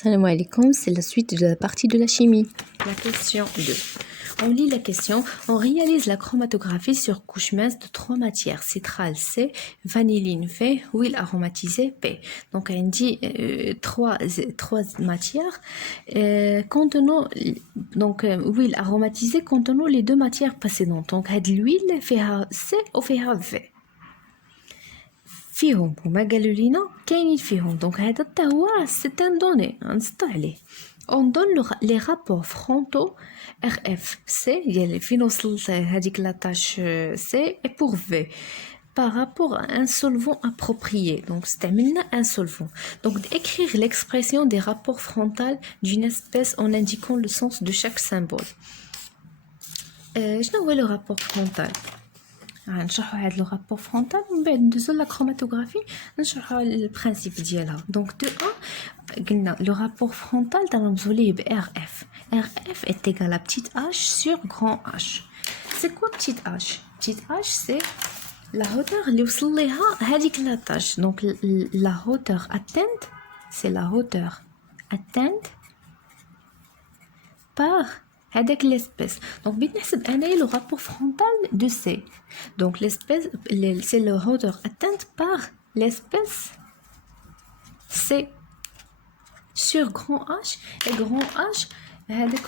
Salam alaikum, c'est la suite de la partie de la chimie. La question 2. On lit la question. On réalise la chromatographie sur couche mince de 3 matières. Citral C, vanilline V, huile aromatisée P. Donc on dit 3 matières contenant huile aromatisée contenant les deux matières précédentes. Donc l'huile fait C ou fait V. فيهم هما قالوا لينا كاينين فيهم دونك هذا حتى هو سي ان دوني غنسطو عليه اون دون لي رابور فرونتو ار اف سي ديال فين وصلت هذيك لاطاش سي اي بور في par rapport à un solvant approprié. Donc, استعملنا un solvant. Donc, d'écrire l'expression des rapports frontaux d'une espèce en indiquant le sens de chaque symbole. شنو هو le rapport frontal؟ نشرحوا هذا لو رابور فرونتال ومن بعد ندوزو لا كروماتوغرافي نشرحوا البرانسيپ ديالها. دونك دو 1 قلنا لو رابور فرونتال تنرمزو ليه ب ار اف. ار اف est égal à petite h sur grand h. c'est quoi petite h؟ petite h c'est la hauteur اللي وصل ليها هذيك لاطاج. دونك la hauteur atteinte c'est la hauteur atteinte par avec l'espèce. Donc, bien sûr, le rapport frontal de C. Donc, l'espèce, c'est le hauteur atteinte par l'espèce C sur grand H. Et grand H, avec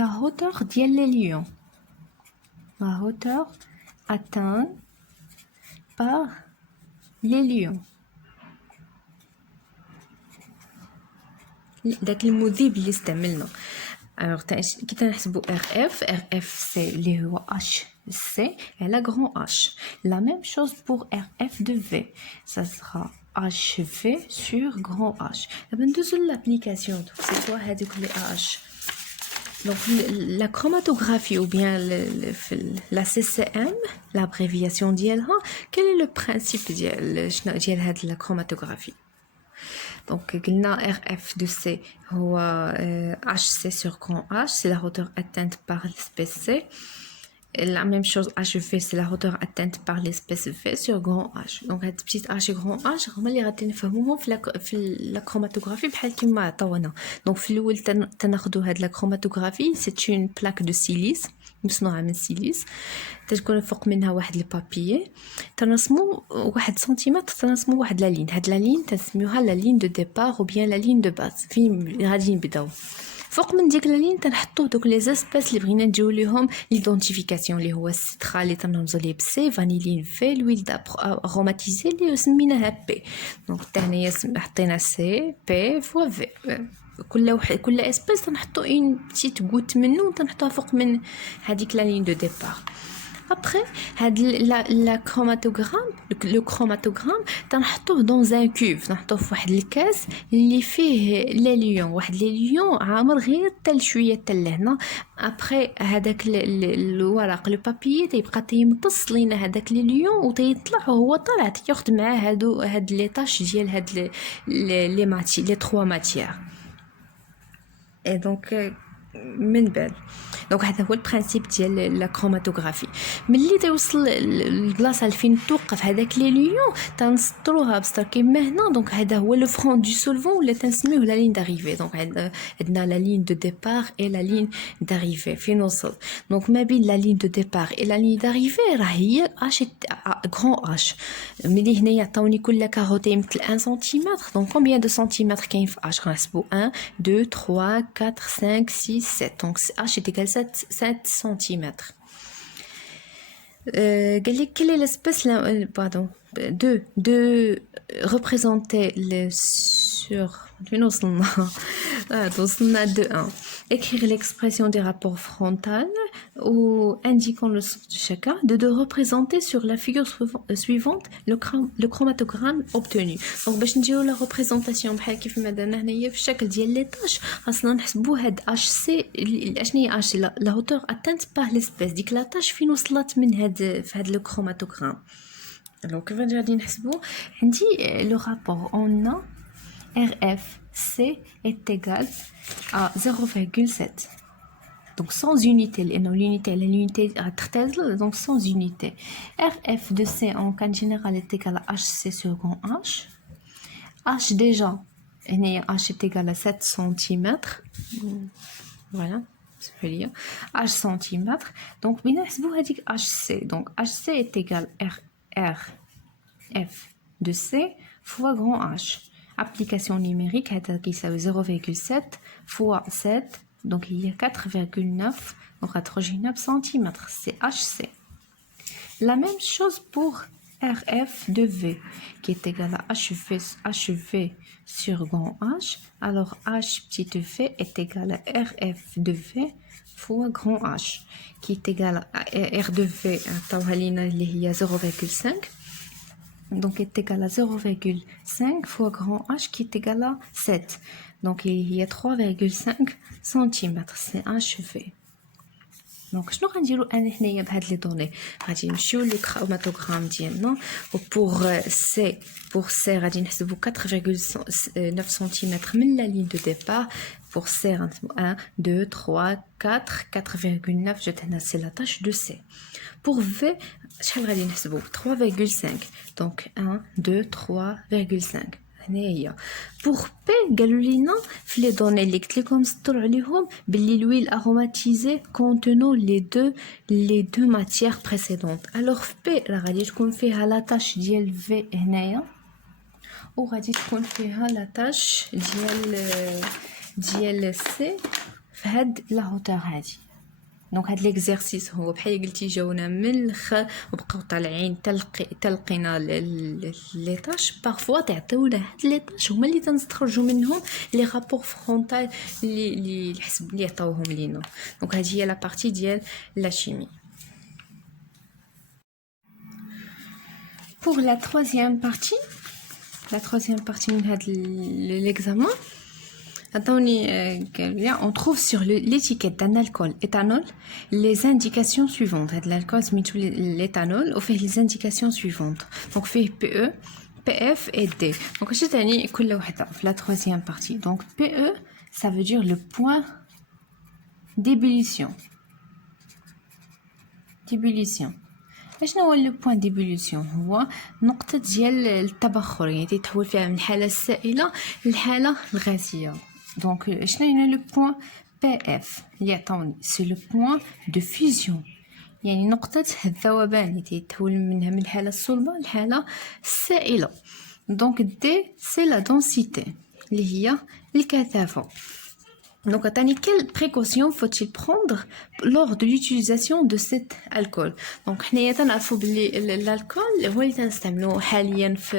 la hauteur ديال les lions. La hauteur atteinte par les lions. داك المذيب اللي استعملنا. Alors, كي تنحسبوا RF c'est اللي هو H C et la grand H. La même chose pour RF de V. Ça sera HV sur grand H. دابا ندوزو l'application. C'est quoi هذوك les H؟ Donc la chromatographie ou bien la CCM, l'abréviation ديالها, quel est le principe ديال هاد la chromatographie؟ Donc, RF de C ou HC sur grand H, c'est la hauteur atteinte par l'espèce C. Et la même chose, HV, c'est la hauteur atteinte par l'espèce V sur grand H. Donc, cette petite H et grand H, هما اللي غادي نفهموهم في la chromatographie بحال كيما عطاونا. Donc, في الأول تناخدو هاد la chromatographie, c'est une plaque de silice. مصنوعة من سيليس تكون فوق منها واحد البابيي تنرسمو 1 سنتيمتر تنرسمو واحد لا لين. هاد لا لين تنسميوها لا لين دو ديبار او بيان لا لين دو باز فين غادي نبداو. فوق من ديك لا لين تنحطو دوك لي زاسبيس اللي بغينا نديرو ليهم ليدونتيفيكاسيون اللي هو السيترال اللي تنرمزو ليه بسي فانيلين في لويل اروماتيزي اللي سميناها بي. دونك حتى هنايا حطينا سي بي فوا في. كل اسبيس تنحطو اون بتيت غوت منه تنحطوها فوق من هذيك لا لين دو ديبار. Après, la chromatogramme, le chromatogramme, تنحطوه dans un cuve, تنحطوه في واحد الكاس اللي فيه لي ليون. واحد لي ليون عامر غير تل شويه تل هنا. Après هذاك الورق لو بابيي تيبقى تيمتص لينا هذاك لي ليون وتيطلع وهو طالع تياخد معاه هاد لي طاش ديال هاد لي ماتي لي 3 ماتيير. Et donc من بعد دونك هذا هو البرانسيپ ديال لا كروماتوغرافي. ملي توصل البلاصه فين توقف هذاك لي ليون تنسطروها بسطر كيما هنا. دونك هذا هو لو فرون دو سولفون ولا تنسميوه لا لين داريفي. دونك عندنا لا لين دو ديبار اي لا لين داريفي فين وصل. دونك ما بين لا لين دو ديبار اي لا لين داريفي راه هي اش غران اش. ملي هنا يعطوني كل كاروتي يمثل 1 سنتيمتر. دونك كومبيان دو سنتيمتر كاين في اش؟ غنحسبوا 1 2 3 4 5 6 7. Donc H est égal à 7 cm. Quelle est l'espèce pardon, de représenter le sur de 1. Écrire l'expression des rapports frontaux ou indiquant le sens de chacun. De représenter sur la figure suivante le chromatogramme obtenu. Donc باش نديرو la représentation بحال كيف ما درنا هنايا في الشكل ديال لي طاش خاصنا نحسبوا هاد اش سي اشنو هي اش لا هوتور اتانت بار ليسبيس ديك لا طاش فين وصلت من في هاد لو كروماتوغرام. Alors كيف غادي نحسبوا؟ عندي لو رابور اون RFC est égal à 0,7. Donc sans unité, l'unité à 13, donc sans unité. RF de C en cas général est égal à HC sur grand H. H déjà H est égal à 7 cm. Voilà, c'est H cm. Donc, HC. Donc, HC est égal à RF de C fois grand H. Application numérique, c'est 0,7 fois 7. Donc, il y a 4,9 cm. C'est HC. La même chose pour RF de V, qui est égal à HV sur grand H. Alors, H petit v est égal à RF de V fois grand H, qui est égal à R de V, 0,5. Donc, est égal à 0,5 fois grand H, qui est égal à 7. Donc, il y a 3,5 cm. C'est HV. Donc, شنو غنديرو انا حنايا بهاد لي دوني غادي نمشيو لو كروماتوغرام ديالنا وبور سي غادي نحسبو 4,9 سنتيمتر من لا لين دو ديبار بور سي غنسمو 1 2 3 4 4,9 جات هنا سي لا تاش دو سي بور في شحال غادي نحسبو 3,5 دونك 1 2 3,5 هنايا بور بي قالوا لينا في لي دوني اللي قلت لكم سطروا عليهم باللي لويل اروماتيزي كونتونو لي دو ماتيير بريسيدونت الوغ في بي راه غادي تكون فيها لا تاش ديال في هنايا وغادي تكون فيها لا تاش ديال سي في هاد لا هوتور هادي دونك هاد ليكزارسيس هو بحال قلتي جاونا من الاخر وبقاو طالعين تلقينا لي تاش بارفوا تعطيونا هاد لي تاش هما اللي تنستخرجوا منهم لي رابور فرونتال اللي الحسب اللي عطاوهم لينا دونك هذه هي لا بارتي ديال لا شيمي pour la troisième partie من هاد l'examen on trouve sur l'étiquette d'un alcool éthanol les indications suivantes. L'alcool c'est l'éthanol on fait les indications suivantes. Donc fait PE, PF et D. Donc je t'ai la troisième partie. Donc PE ça veut dire le point d'ébullition. شنو هو لو بوين ديبوليسيون هو نقطه ديال التبخر يعني تتحول فيها من الحاله السائله للحاله الغازيه دونك شنو هنا لو بوين بي اف اللي عطاوني سي لو بوين دو فيزيون يعني نقطه الذوبان اللي تتحول منها من الحاله الصلبه للحاله السائله دونك دي سي لا دونسيتي اللي هي الكثافه. Donc, quelles précautions faut-il prendre lors de l'utilisation de cet alcool? Donc, l'alcool, هو اللي تنستعملوه حاليا في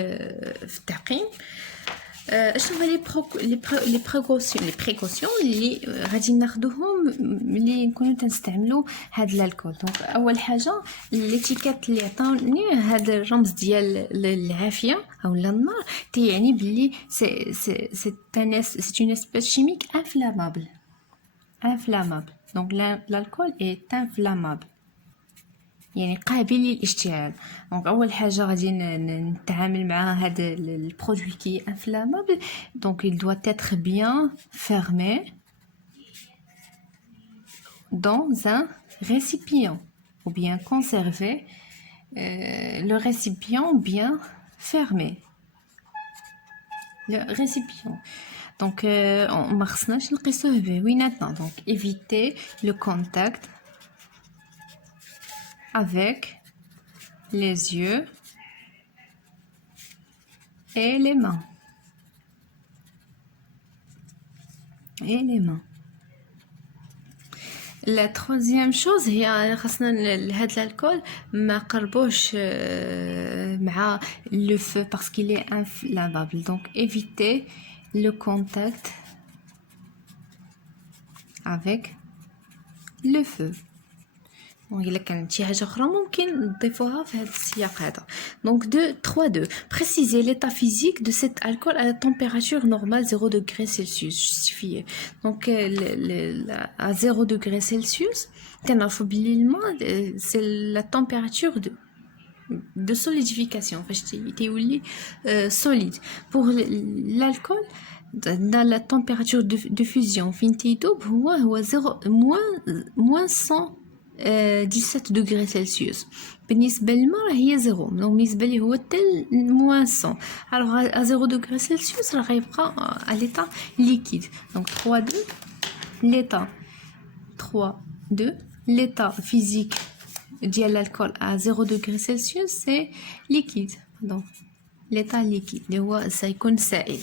التعقيم. شنو هما لي بريكوسيون اللي غادي ناخذوهم ملي نكونوا تنستعملوا هاد الالكول. دونك اول حاجه ليتيكيت اللي عطاوني هذا الرمز ديال العافيه او النار تيعني بلي سي اون اسبيس شيميك انفلامابل. دونك الالكول est inflammable يعني قابل للاشتعال. دونك اول حاجه غادي نتعامل مع هذا البرودوي كي انفلامابل دونك il doit être bien fermé dans un récipient ou bien conserver le récipient bien fermé. Le récipient donc ما خصناش نقيسوه بويناتنا دونك éviter le contact avec les yeux et les mains. La troisième chose هي خاصنا هاد الالكول ما قربوش مع le feu parce qu'il est inflammable. Donc éviter le contact avec le feu. إلا كانت شي حاجه اخرى ممكن نضيفوها في هذا السياق هذا. Donc 3.2 préciser l'état physique de cet alcool à la température normale 0 degré Celsius justifié. Donc à 0 degré Celsius كنعرفوا بلي الماء c'est la température de solidification فاش تيولي solide. Pour l'alcool dans la température de fusion فين تيذوب هو 0 moins 100 17 degrés Celsius. بالنسبة للماء هي 0. دونك بالنسبة لي هو التل موان 100. alors à 0 degrés Celsius راه غيبقى à l'état liquide. donc 3,2 l'état 3,2 l'état physique ديال l'alcool à 0 degrés Celsius c'est liquide. donc l'état liquide اللي هو سيكون سائل.